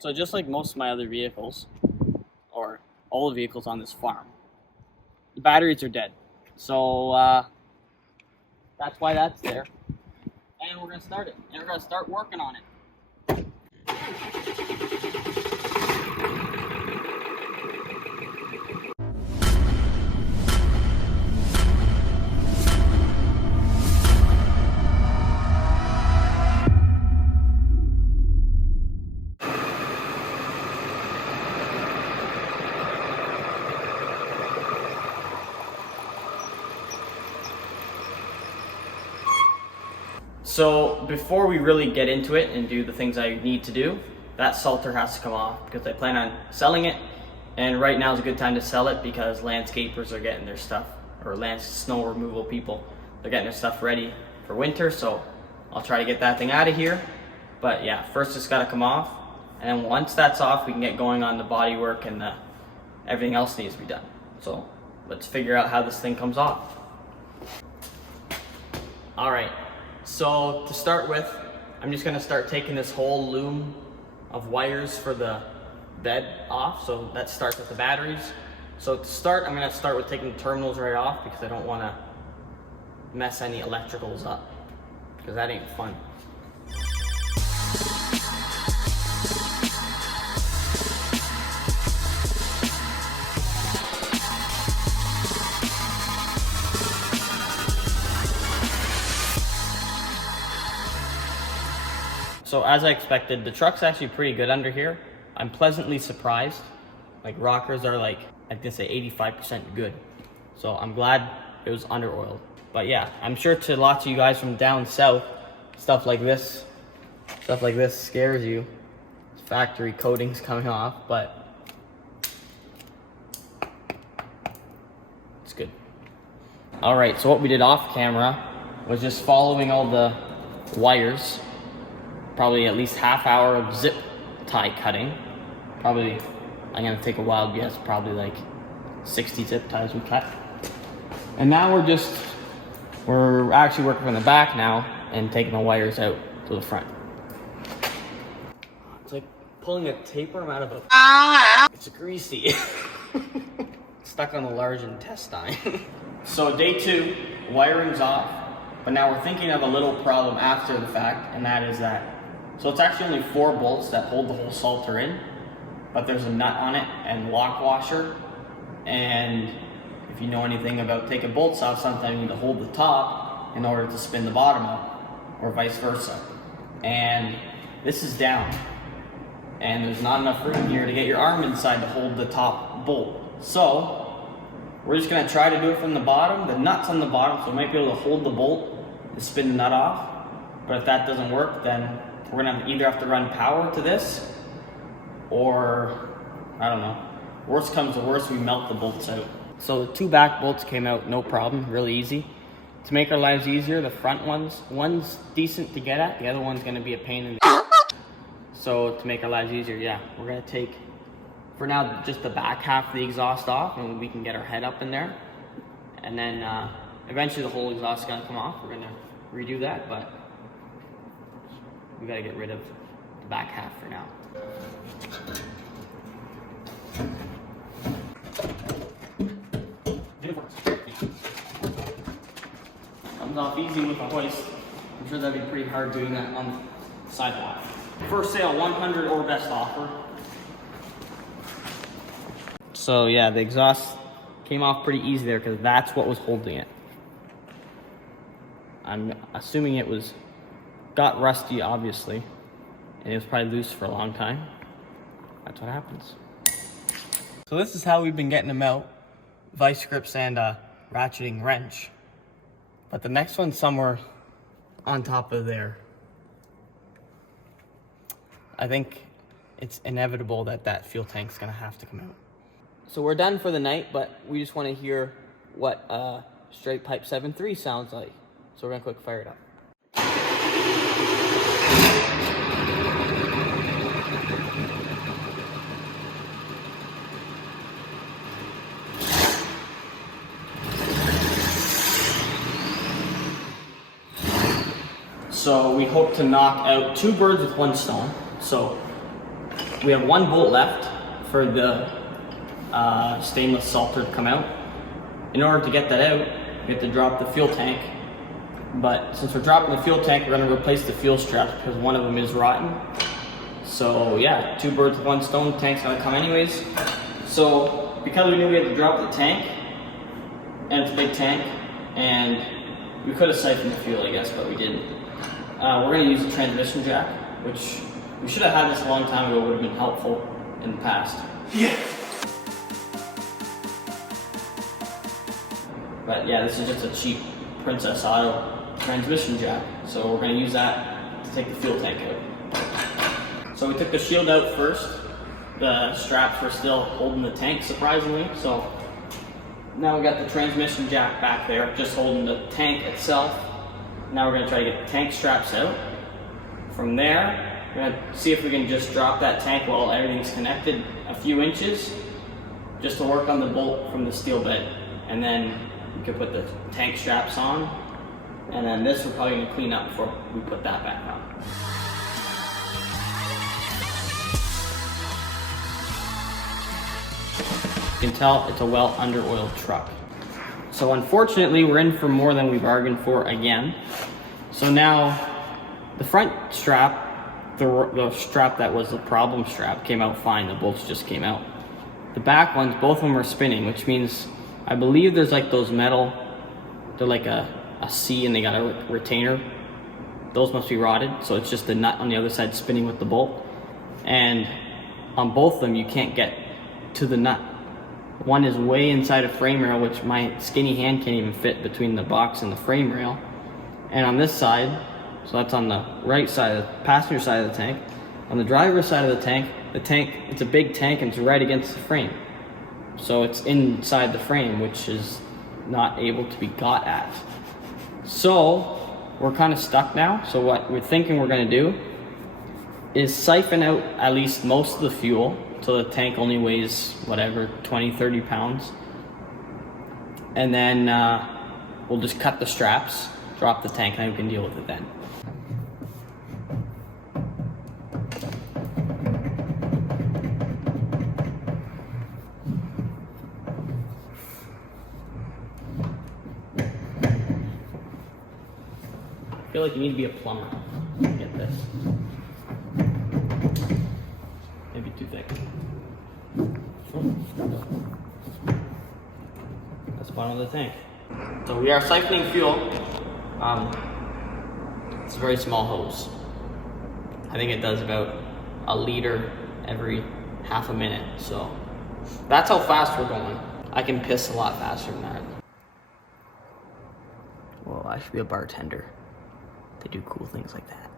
So just like most of my other vehicles, or all the vehicles on this farm, the batteries are dead. So that's why that's there. And we're gonna start it. And we're gonna start working on it. So before we really get into it and do the things I need to do, that salter has to come off because I plan on selling it. And right now is a good time to sell it because landscapers are getting their stuff, or snow removal people, they're getting their stuff ready for winter. So I'll try to get that thing out of here. But yeah, first it's got to come off. And then once that's off, we can get going on the body work and everything else needs to be done. So let's figure out how this thing comes off. All right. So to start with, I'm just gonna start taking this whole loom of wires for the bed off. So that starts with the batteries. So to start, I'm gonna start with taking the terminals right off because I don't wanna mess any electricals up because that ain't fun. So as I expected, the truck's actually pretty good under here. I'm pleasantly surprised. Like rockers are like, I can say 85% good. So I'm glad it was under oiled. But yeah, I'm sure to lots of you guys from down south, stuff like this scares you. It's factory coatings coming off, but it's good. All right, so what we did off camera was just following all the wires. Probably at least half hour of zip tie cutting. Probably, I'm gonna take a wild guess, probably like 60 zip ties we cut. And now we're actually working from the back now and taking the wires out to the front. It's like pulling a tapeworm out of a... It's greasy. Stuck on the large intestine. So day 2, wiring's off, but now we're thinking of a little problem after the fact, and that is that so it's actually only 4 bolts that hold the whole salter in, but there's a nut on it and lock washer. And if you know anything about taking bolts off, sometimes you need to hold the top in order to spin the bottom up, or vice versa. And this is down, and there's not enough room here to get your arm inside to hold the top bolt. So we're just gonna try to do it from the bottom. The nut's on the bottom, so we might be able to hold the bolt and spin the nut off. But if that doesn't work, then we're gonna either have to run power to this, or I don't know. Worst comes to worst, we melt the bolts out. So the 2 back bolts came out no problem, really easy. To make our lives easier, the front one's decent to get at, the other one's gonna be a pain in the So to make our lives easier, yeah, we're gonna take, for now, just the back half of the exhaust off, and we can get our head up in there. And then eventually the whole exhaust is gonna come off. We're gonna redo that, but we gotta get rid of the back half for now. Comes off easy with a hoist. I'm sure that'd be pretty hard doing that on the sidewalk. First sale, 100 or best offer. So yeah, the exhaust came off pretty easy there because that's what was holding it. I'm assuming it got rusty, obviously, and it was probably loose for a long time. That's what happens. So this is how we've been getting them out. Vice grips and a ratcheting wrench. But the next one's somewhere on top of there. I think it's inevitable that fuel tank's gonna have to come out. So we're done for the night, but we just wanna hear what straight pipe 7.3 sounds like. So we're gonna quick fire it up. So we hope to knock out 2 birds with 1 stone. So we have one bolt left for the stainless salter to come out. In order to get that out, we have to drop the fuel tank. But since we're dropping the fuel tank, we're going to replace the fuel straps because one of them is rotten. So yeah, 2 birds with 1 stone. The tank's going to come anyways. So because we knew we had to drop the tank, and it's a big tank, and we could have siphoned the fuel, I guess, but we didn't. We're going to use a transmission jack, which we should have had this a long time ago. Would have been helpful in the past. Yeah. But yeah, this is just a cheap Princess Auto transmission jack. So we're going to use that to take the fuel tank out. So we took the shield out first. The straps were still holding the tank, surprisingly. So now we got the transmission jack back there, just holding the tank itself. Now we're going to try to get the tank straps out. From there, we're going to see if we can just drop that tank while everything's connected a few inches, just to work on the bolt from the steel bed. And then we can put the tank straps on. And then this we're probably going to clean up before we put that back on. You can tell it's a well under-oiled truck. So unfortunately, we're in for more than we bargained for again. So now, the front strap, the strap that was the problem strap, came out fine. The bolts just came out. The back ones, both of them are spinning, which means I believe there's like those metal, they're like a C and they got a retainer. Those must be rotted, so it's just the nut on the other side spinning with the bolt. And on both of them, you can't get to the nut. One is way inside a frame rail, which my skinny hand can't even fit between the box and the frame rail. And on this side, so that's on the right side, the passenger side of the tank. On the driver's side of the tank, it's a big tank and it's right against the frame. So it's inside the frame, which is not able to be got at. So we're kind of stuck now. So what we're thinking we're going to do is siphon out at least most of the fuel, so the tank only weighs whatever, 20-30 pounds. And then we'll just cut the straps, drop the tank, and we can deal with it then. I feel like you need to be a plumber to get this. Maybe too thick. That's the bottom of the tank. So we are siphoning fuel. It's a very small hose. I think it does about a liter every half a minute. So that's how fast we're going. I can piss a lot faster than that. Well, I should be a bartender. They do cool things like that.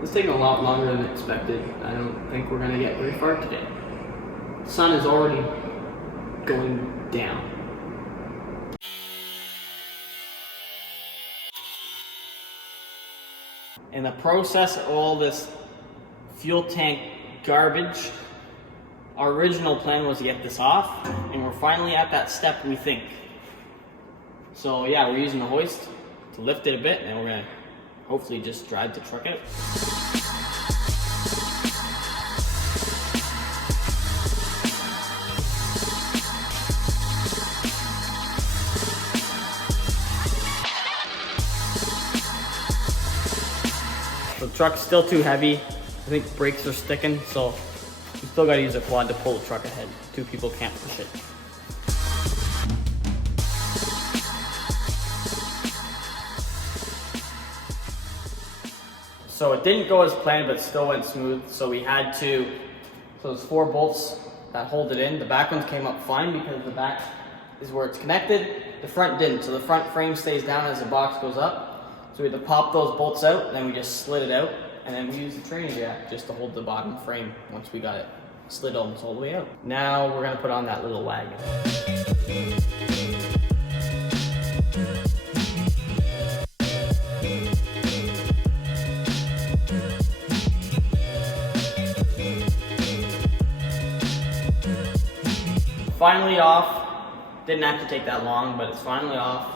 It's taking a lot longer than expected. I don't think we're gonna get very far today. The sun is already going down. In the process of all this fuel tank garbage, our original plan was to get this off, and we're finally at that step, we think. So yeah, we're using the hoist to lift it a bit, and we're gonna hopefully just drive the truck out. So the truck's still too heavy. I think brakes are sticking, so we still gotta use a quad to pull the truck ahead. 2 people can't push it. So it didn't go as planned, but still went smooth. So we had to, so there's 4 bolts that hold it in. The back ones came up fine because the back is where it's connected. The front didn't. So the front frame stays down as the box goes up. So we had to pop those bolts out, and then we just slid it out. And then we used the training jack just to hold the bottom frame once we got it slid almost all the way out. Now we're gonna put on that little wagon. Finally off. Didn't have to take that long, but it's finally off.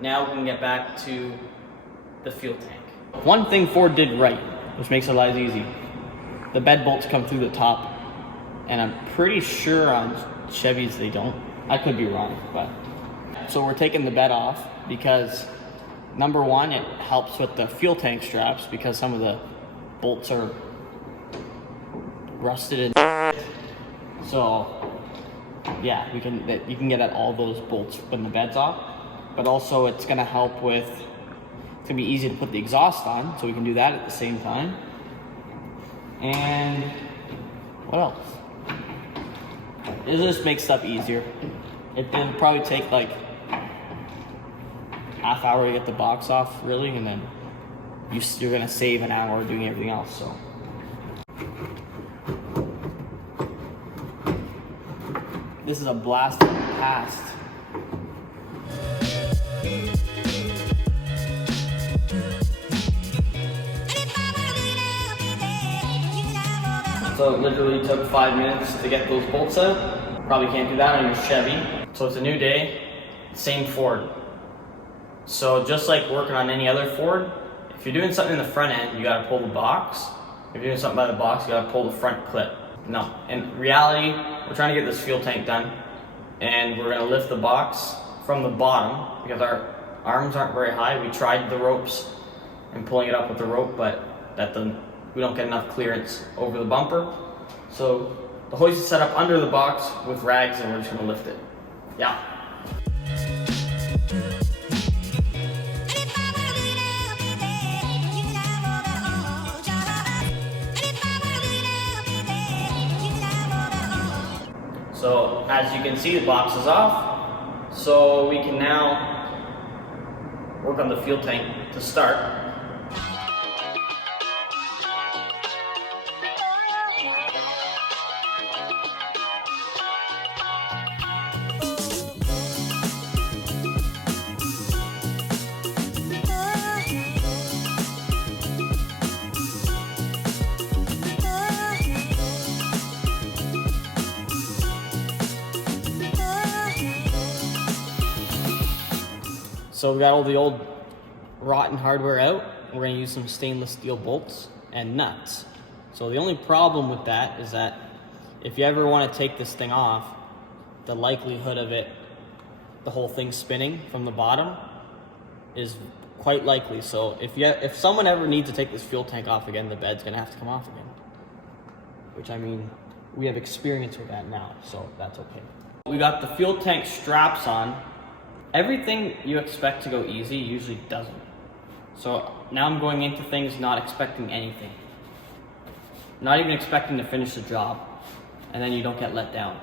Now we can get back to the fuel tank. One thing Ford did right which makes it a lot easy. The bed bolts come through the top, and I'm pretty sure on Chevys they don't. I could be wrong, but. So we're taking the bed off because number one, it helps with the fuel tank straps because some of the bolts are rusted and so yeah, you can get at all those bolts when the bed's off. But also it's gonna help with, it's gonna be easy to put the exhaust on, so we can do that at the same time. And what else? It just makes stuff easier. It'll probably take like half hour to get the box off, really, and then you're gonna save an hour doing everything else. So. This is a blast from the past. So it literally took 5 minutes to get those bolts out. Probably can't do that on your Chevy. So it's a new day, same Ford. So just like working on any other Ford, if you're doing something in the front end, you gotta pull the box. If you're doing something by the box, you gotta pull the front clip. No, in reality, we're trying to get this fuel tank done, and we're gonna lift the box from the bottom because our arms aren't very high. We tried the ropes and pulling it up with the rope, but we don't get enough clearance over the bumper. So the hoist is set up under the box with rags, and we're just gonna lift it. Yeah. So as you can see, the box is off. So we can now work on the fuel tank to start. So we got all the old rotten hardware out. We're gonna use some stainless steel bolts and nuts. So the only problem with that is that if you ever wanna take this thing off, the likelihood of it, the whole thing spinning from the bottom is quite likely. So if someone ever needs to take this fuel tank off again, the bed's gonna have to come off again. Which, I mean, we have experience with that now, so that's okay. We got the fuel tank straps on. Everything you expect to go easy usually doesn't. So now I'm going into things not expecting anything. Not even expecting to finish the job. And then you don't get let down.